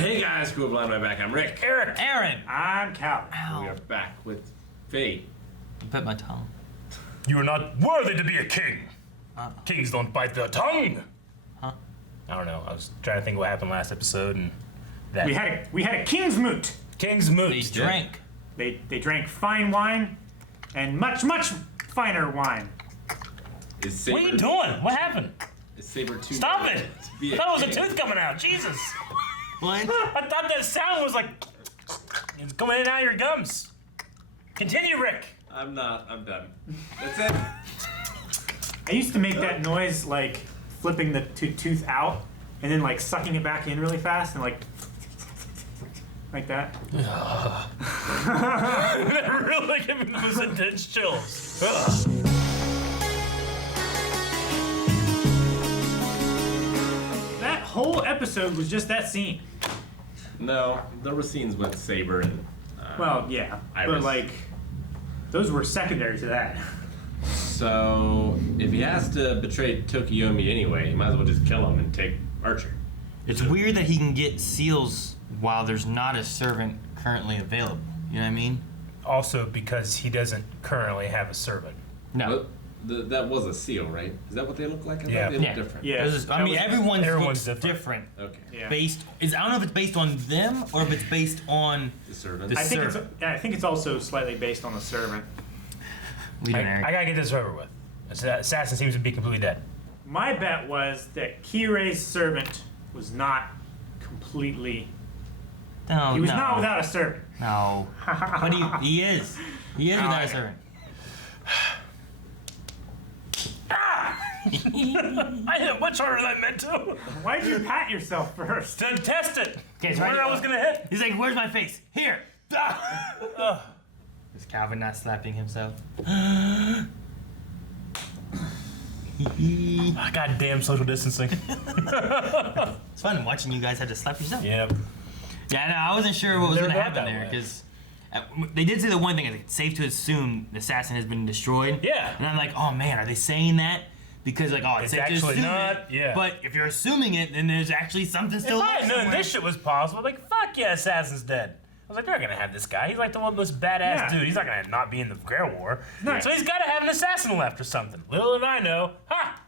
Hey guys, cool blind my back. I'm Rick. Aaron. I'm Calvin. We are back with Fate. You bit my tongue. You are not worthy to be a king. Kings don't bite their tongue. Huh? I don't know. I was trying to think what happened last episode, and that We had a king's moot. King's moot. They drank. They drank fine wine and much finer wine. Is Saber, What are you doing? What happened? Is Saber too? Stop it! To be I thought it was a king? tooth coming out. Jesus! What? I thought that sound was like it's coming in and out of your gums. Continue, Rick. I'm not. I'm done. That's it. I used to make that noise like flipping the tooth out and then like sucking it back in really fast and like that. That really gave me those intense chills. Ugh. That whole episode was just that scene. No, there were scenes with Saber and. Well, yeah, Iris. but like those were secondary to that. So if he has to betray Tokiomi anyway, he might as well just kill him and take Archer. It's weird that he can get seals while there's not a servant currently available. You know what I mean? Also, because he doesn't currently have a servant. No. That was a seal, right? Is that what they look like? I thought Yeah. they look Yeah. different. Yeah. Everyone's everyone's looks different. different. Okay. Yeah. I don't know if it's based on them or if it's based on. The servant. The I think servant. I think it's also slightly based on the servant. Leave it, Aaron. I gotta get this over with. Assassin seems to be completely dead. My bet was that Kirei's servant was not completely. No, He was no. not without a servant. No. But he is. He is without a servant. I hit much harder than I meant to. Why'd you pat yourself first? To test it. Okay, so Where I was gonna hit. He's like, "Where's my face? Here." Is Calvin not slapping himself? Goddamn social distancing. It's fun watching you guys have to slap yourself. Yep. Yeah, no, I wasn't sure what was Never going to thought happen that there way. because they did say the one thing is it's safe to assume the assassin has been destroyed. Yeah. And I'm like, oh man, are they saying that? Because like, oh, it's safe to actually assume not, it. yeah. But if you're assuming it, then there's actually something still If I left had known somewhere. this shit was possible, like, fuck yeah, Assassin's dead. I was like, they're not gonna have this guy. He's like the most badass Yeah. dude. He's not gonna not be in the Grail War. Right. So he's gotta have an assassin left or something. Little did I know. Ha!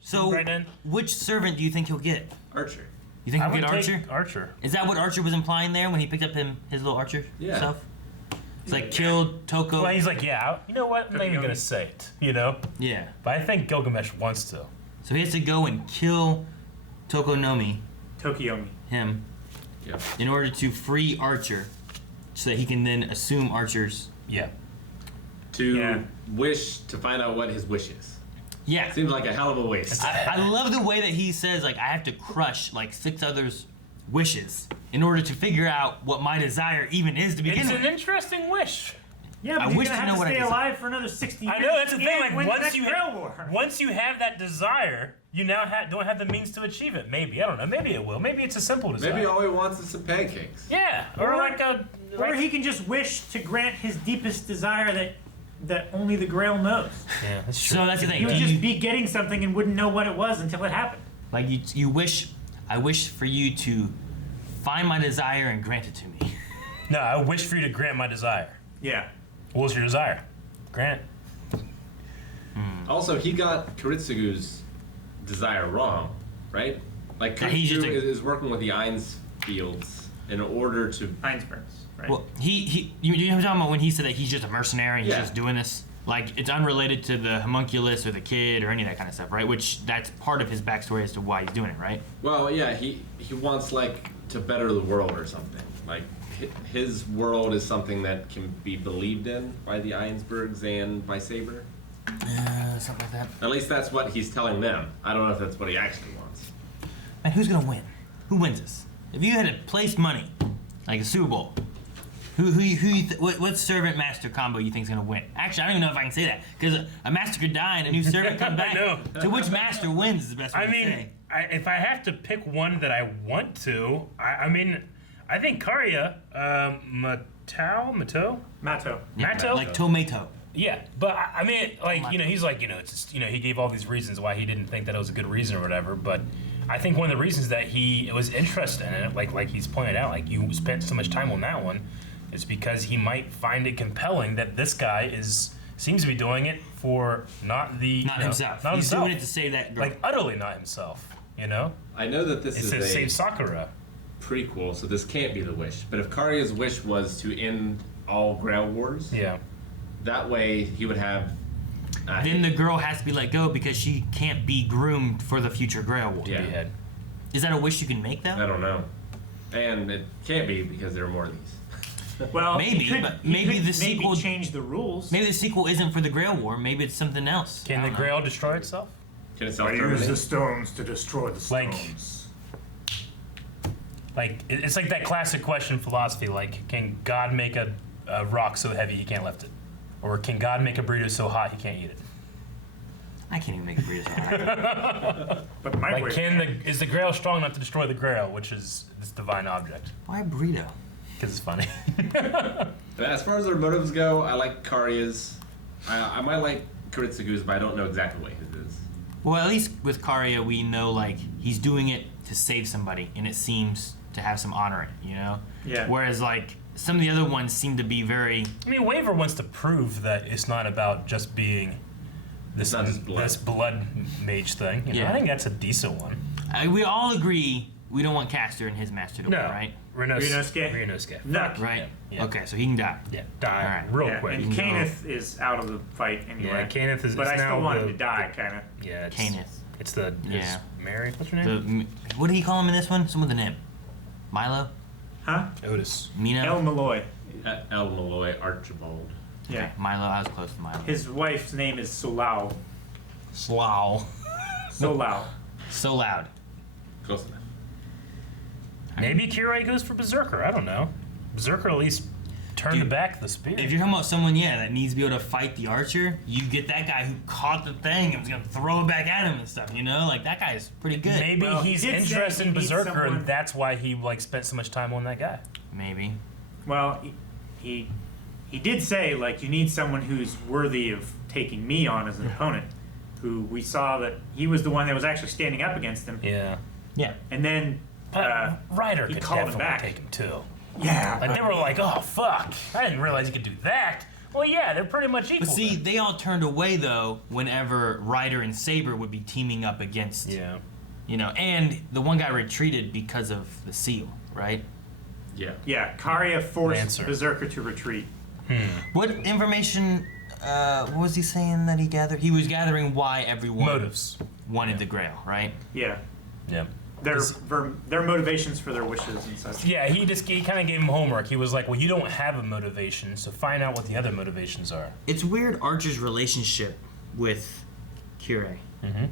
So, Right in. which servant do you think he'll get? Archer. You think I he'll would get Archer? take Archer. Is that what Archer was implying there when he picked up his little Archer Yeah. stuff? It's like killed Toko. Well, he's like, yeah, you know what? I'm not even Tokiomi. gonna say it, you know? Yeah. But I think Gilgamesh wants to. So he has to go and kill Tokonomi, Tokiomi. him, Yeah. in order to free Archer, so that he can then assume Archer's. Yeah. To Yeah. wish to find out what his wish is. Yeah. Seems like a hell of a waste. I love the way that he says, like, I have to crush like 6 others' wishes in order to figure out what my desire even is to begin It's with. an interesting wish. Yeah, but I you're wish gonna to have know to what I stay desire. alive for another 60 years. I know that's the thing. and Like win the once next you Grail War. once you have that desire, you now don't have the means to achieve it. Maybe I don't know. Maybe it will. Maybe it's a simple desire. Maybe all he wants is some pancakes. Yeah, or like a. Or he can just wish to grant his deepest desire that only the Grail knows. Yeah, that's true. So that's the thing. He would Do just you- be getting something and wouldn't know what it was until it happened. Like you wish, I wish for you to find my desire and grant it to me. No, I wish for you to grant my desire. Yeah. What's your desire? Grant. Also, he got Kiritsugu's desire wrong, right? Like Yeah, he's just Kiritsugu a- is working with the Ainz fields in order to. Heinsbergs, right? Well, you're talking about when he said that he's just a mercenary and he's Yeah. just doing this. Like, it's unrelated to the homunculus or the kid or any of that kind of stuff, right? Which that's part of his backstory as to why he's doing it, right? Well, yeah, he wants like to better the world or something. Like his world is something that can be believed in by the Ainsbergs and by Saber. Something like that. At least that's what he's telling them. I don't know if that's what he actually wants. Man, who's gonna win? Who wins this? If you had to place money, like a Super Bowl, what servant master combo you think's gonna win? Actually, I don't even know if I can say that because a master could die and a new servant comes back. I know. So which master wins is the best way I to mean, say. if I have to pick one that I want to, I think Karya, Mato? Mato. Matto? Like tomato. Yeah, but I mean, like, you know, he's like, you know, it's just, you know, he gave all these reasons why he didn't think that it was a good reason or whatever, but I think one of the reasons that he was interested in it, like he's pointed out, like you spent so much time on that one, is because he might find it compelling that this guy seems to be doing it for not himself. Not He's himself. doing it to save that girl. Like utterly not himself. You know. I know that this It's is to a save Sakura. prequel, so this can't be the wish. But if Karya's wish was to end all Grail Wars, Yeah. that way he would have. Then the girl has to be let go because she can't be groomed for the future Grail War. Yeah. Behead. Is that a wish you can make though? I don't know, and it can't be because there are more of these. Well, Maybe, he could, but he maybe could the sequel- change the rules. Maybe the sequel isn't for the Grail War. Maybe it's something else. Can I the don't know. Grail destroy itself? Can it I use the self-terminate? stones to destroy the Like- stones. Like it's like that classic question in philosophy. Like, can God make a rock so heavy he can't lift it, or can God make a burrito so hot he can't eat it? I can't even make a burrito. But my Like, way, is the Grail strong enough to destroy the Grail, which is this divine object? Why a burrito? Because it's funny. But as far as their motives go, I like Karya's. I might like Kuritsugu's, but I don't know exactly what his is. Well, at least with Karya, we know like he's doing it to save somebody, and it seems to have some honor in it, you know. Yeah. Whereas like some of the other ones seem to be very. I mean, Waver wants to prove that it's not about just being this Not just blood. this blood mage thing. You know, Yeah. I think that's a decent one. We all agree we don't want Castor and his master to No, win, right? Ryunosuke? Ryunosuke. No. Right. Yeah. Okay, so he can die. Yeah, die Alright. real yeah, quick. and No. Kenneth is out of the fight anyway. Yeah, Kenneth is. But is I now still want the, him to die, kind of. Yeah, it's, Kenneth. It's the Yeah. Mary. What's her The, name? what did he call him in this one? Someone with a name. Milo? Huh? Otis. Mino? El Malloy. El Malloy Archibald. Yeah. Okay, Milo. I was close to Milo. His wife's name is Solao. Slow. Solao. So loud. Close enough. Maybe Kirei goes for Berserker. I don't know. Berserker at least turned Dude, back the spear. If you're talking about someone, that needs to be able to fight the archer, you get that guy who caught the thing and was gonna throw it back at him and stuff. You know, like that guy is pretty good. Maybe Well, he he's did say interested in he needs Berserker, someone- and that's why he like spent so much time on that guy. Maybe. Well, he did say, like, you need someone who's worthy of taking me on as an opponent. Who we saw that he was the one that was actually standing up against him. Yeah. Yeah. And then, But Ryder he could called him definitely back. take him too. yeah. Like they were like, oh fuck, I didn't realize you could do that. Well, yeah, they're pretty much equal. But see, then. they all turned away though whenever Ryder and Saber would be teaming up against. Yeah. You know, and the one guy retreated because of the seal, right? Yeah. Yeah, Karya forced Lancer. Berserker to retreat. What information? What was he saying that he gathered? He was gathering why everyone Motives. wanted the Grail, right? Yeah. Yeah. Their motivations for their wishes and such. Yeah, he kind of gave him homework. He was like, well, you don't have a motivation, so find out what the other motivations are. It's weird Archer's relationship with Kirei. Mm-hmm.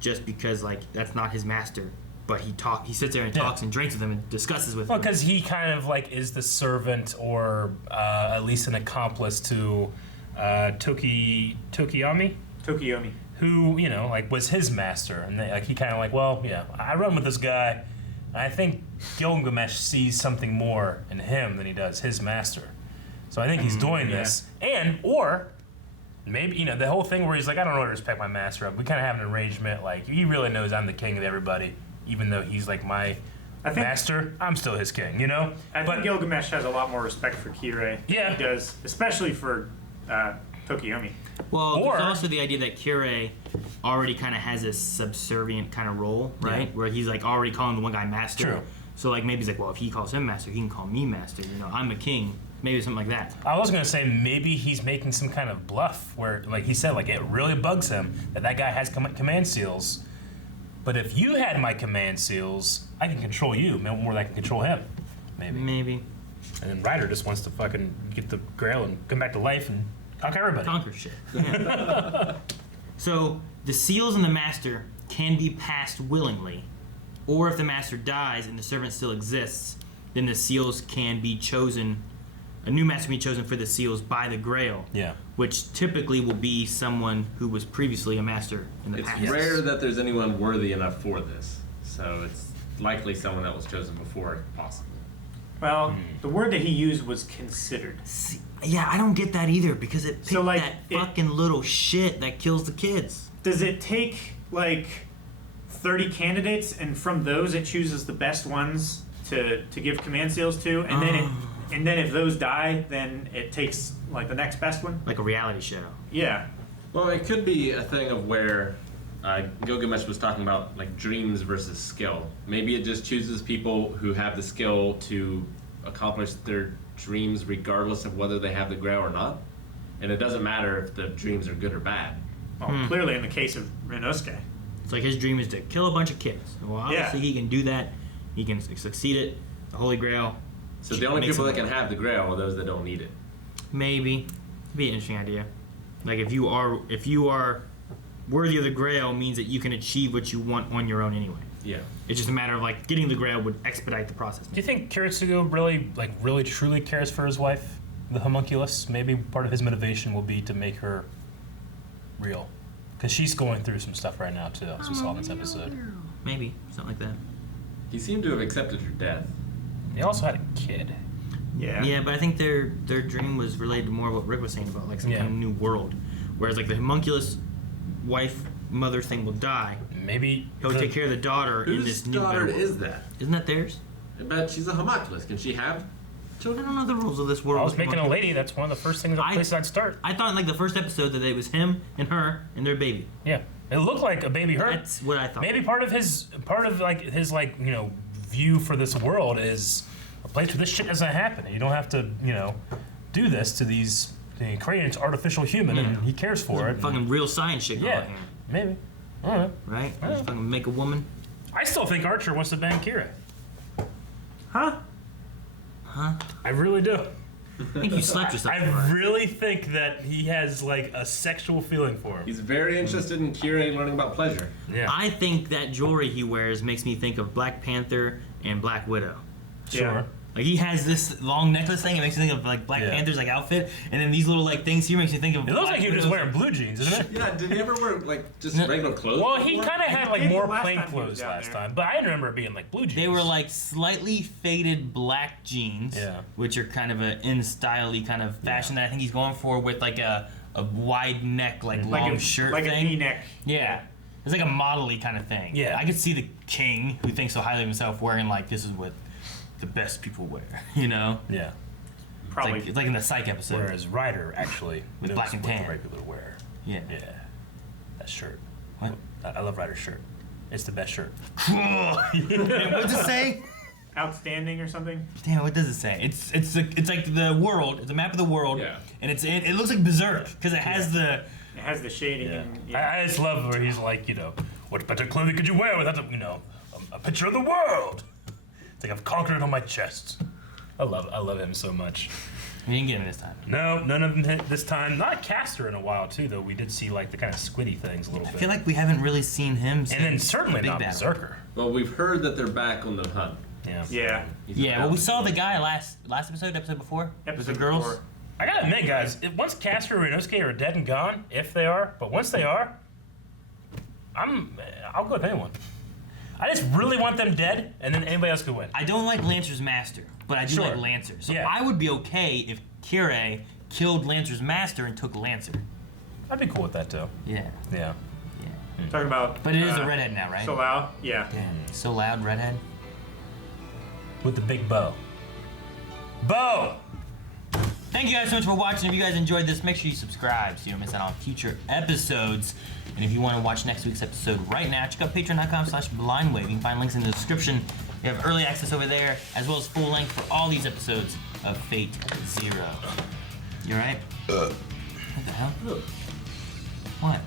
Just because like that's not his master, but he sits there and talks and drinks with him and discusses with Well, him. because he kind of like is the servant or at least an accomplice to Tokiyami, Tokiomi. who like was his master, and like he kind of like, well, yeah, I run with this guy. And I think Gilgamesh sees something more in him than he does his master. So I think he's doing this, or maybe the whole thing where he's like, I don't know how to respect my master. We kind of have an arrangement. Like he really knows I'm the king of everybody, even though he's like my master. I'm still his king. I think Gilgamesh has a lot more respect for Kirei than Yeah. he does, especially for Tokiomi. Well, Or- there's also the idea that Kirei already kind of has this subservient kind of role, right? Yeah. Where he's like already calling the one guy master. True. So like maybe he's like, well, if he calls him master, he can call me master. I'm a king. Maybe something like that. I was gonna say maybe he's making some kind of bluff where, like he said, like it really bugs him that guy has command seals. But if you had my command seals, I can control you more than I can control him. Maybe. And then Ryder just wants to fucking get the Grail and come back to life and conquer everybody. Conquer shit. Yeah. So the seals and the master can be passed willingly, or if the master dies and the servant still exists, then the seals can be chosen. A new master can be chosen for the seals by the Grail. Yeah. Which typically will be someone who was previously a master in the It's past. rare that there's anyone worthy enough for this, so it's likely someone that was chosen before possible. Well, the word that he used was considered. See, yeah, I don't get that either because it picked So, like, that it- fucking little shit that kills the kids. Does it take, like, 30 candidates, and from those it chooses the best ones to give command seals to, and then if those die, then it takes like the next best one. Like a reality show. Yeah. Well, it could be a thing of where Gilgamesh was talking about like dreams versus skill. Maybe it just chooses people who have the skill to accomplish their dreams regardless of whether they have the Grail or not. And it doesn't matter if the dreams are good or bad. Well, clearly in the case of Renosuke. It's like his dream is to kill a bunch of kids. Well, obviously he can do that. He can succeed it. The Holy Grail. So the only people that can have the Grail are those that don't need it. Maybe. It'd be an interesting idea. Like if you are worthy of the Grail means that you can achieve what you want on your own anyway. Yeah. It's just a matter of like getting the Grail would expedite the process. Do you think Kiritsugu really truly cares for his wife, the homunculus? Maybe part of his motivation will be to make her real, because she's going through some stuff right now too, as we saw in this episode. Maybe something like that. He seemed to have accepted her death. They also had a kid. Yeah. Yeah, but I think their dream was related to more of what Rick was saying about like some kind of new world, whereas like the homunculus wife mother thing will die. Maybe He'll take care of the daughter in Whose this new daughter better is world. that? Isn't that theirs? But she's a homunculus. Can she have I children? don't know the rules of this world. I was with making a homunculus. lady. That's one of the first things, places I'd start. I thought in like the first episode that it was him and her and their baby. Yeah, it looked like a baby her. That's what I thought. Maybe part of his view for this world is a place where this shit doesn't happen. You don't have to do this to these. Creating its artificial human, and he cares for it. Fucking real science shit going Yeah, on. maybe. I don't know. Right? Just fucking make a woman. I still think Archer wants to bang Kira. Huh? I really do. I think you slapped yourself. I really think that he has like a sexual feeling for him. He's very interested in Kira and learning about pleasure. Yeah. I think that jewelry he wears makes me think of Black Panther and Black Widow. Sure. Yeah. Like he has this long necklace thing. It makes me think of like Black Panther's like outfit, and then these little like things here makes me think of. It looks Black like he was just Widow's- wearing blue jeans, isn't it? Yeah, did he ever wear like just No. regular clothes? Well, he before? kind of had like did more last plain time he was clothes down last there. time, but I remember it being like blue jeans. They were like slightly faded black jeans, which are kind of a in-style-y kind of fashion that I think he's going for with like a wide neck, like long shirt like thing. a V-neck. Yeah. It's like a model-y kind of thing. Yeah. I could see the king, who thinks so highly of himself, wearing like, this is what the best people wear, you know? Yeah. Probably. It's like in the Psych episode. Whereas Ryder actually With knows black and what tan. the regular wear. Yeah. Yeah. That shirt. What? I love Ryder's shirt. It's the best shirt. Cool. What's it say? Outstanding or something. Damn, what does it say? It's like the world. It's a map of the world. Yeah. And it looks like Berserk because it has the. It has the shading. Yeah. And, I just love where he's like, what better clothing could you wear without a picture of the world? It's like I've conquered it on my chest. I love him so much. We didn't get him this time. No, none of them hit this time. Not Castor in a while too, though. We did see like the kind of squiddy things a little I bit. feel like we haven't really seen him. and then since certainly the big not battle. Berserker. Well, we've heard that they're back on the hunt. Yeah. yeah. He's a Yeah, well, we saw the bounty. guy last episode before. With Episode the girls. before. I gotta admit, guys, once Castor and Inosuke are dead and gone, if they are, but once they are, I'll go with anyone. I just really want them dead, and then anybody else could win. I don't like Lancer's master, but I do Sure. like Lancer. So Yeah. I would be okay if Kirei killed Lancer's master and took Lancer. I'd be cool with that too. Yeah. Yeah. Yeah. Talking about. But it is a redhead now, right? So loud. Yeah. Damn, so loud, redhead. With the big bow. Bow! Thank you guys so much for watching. If you guys enjoyed this, make sure you subscribe so you don't miss out on future episodes. And if you want to watch next week's episode right now, check out patreon.com/blindwave. You can find links in the description. We have early access over there, as well as full length for all these episodes of Fate Zero. You alright? What the hell? What?